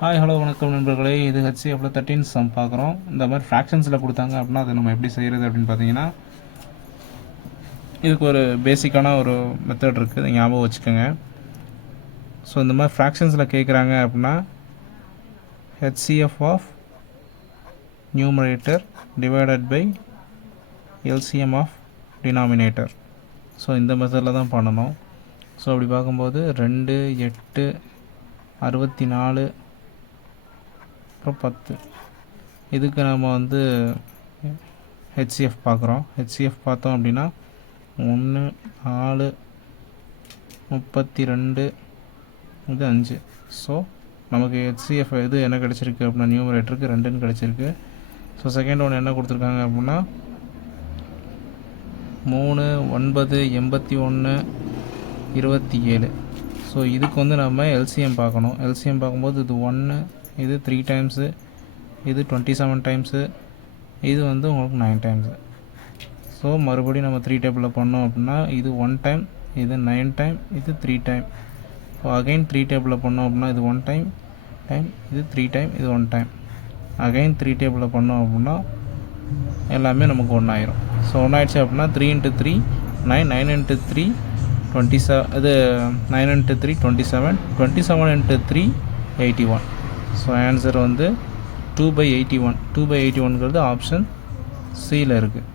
Hi hello வணக்கம் நண்பர்களே. இது HCFல 13 சம் பார்க்குறோம். இந்த மாதிரி ஃப்ராக்ஷன்ஸில் கொடுத்தாங்க அப்படின்னா அதை நம்ம எப்படி செய்கிறது அப்படின்னு பார்த்தீங்கன்னா, இதுக்கு ஒரு பேசிக்கான ஒரு மெத்தட் இருக்குது, ஞாபகம் வச்சுக்கோங்க. ஸோ இந்த மாதிரி ஃப்ராக்ஷன்ஸில் கேட்குறாங்க அப்படின்னா HCF of numerator divided by LCM of denominator. So இந்த மெத்தடில் தான் பண்ணணும். ஸோ அப்படி பார்க்கும்போது 2 8 64 அப்புறம் 10 இதுக்கு நம்ம வந்து HCF பார்க்குறோம். HCF பார்த்தோம் அப்படின்னா 1 4 32 இது 5. ஸோ நமக்கு HCF இது என்ன கிடச்சிருக்கு அப்படின்னா நியூமரேட்டருக்கு 2ன்னு கிடச்சிருக்கு. ஸோ செகண்ட் ஒன்று என்ன கொடுத்துருக்காங்க அப்படின்னா 3 9 81 27. ஸோ இதுக்கு வந்து நம்ம LCM பார்க்கணும். LCM பார்க்கும்போது இது 1, இது 3 டைம்ஸு, இது 27 டைம்ஸு, இது வந்து உங்களுக்கு 9 டைம்ஸு. ஸோ மறுபடியும் நம்ம 3 டேபிளில் பண்ணோம் அப்படின்னா இது 1 டைம், இது 9 டைம், இது 3 டைம். ஸோ அகைன் 3 டேபிளில் பண்ணோம் அப்படின்னா இது 1 டைம், இது 3 டைம், இது 1 டைம். அகைன் 3 டேபிளில் பண்ணோம் அப்படின்னா எல்லாமே நமக்கு 1 ஆயிரும். ஸோ 1 ஆயிடுச்சு அப்படின்னா 3 × 3 9, 9 × 3 27, இது 9 × 3 27, 27 × 3 81. ஸோ ஆன்சர் வந்து 2/81. 2/81ங்கிறது ஆப்ஷன் சியில் இருக்குது.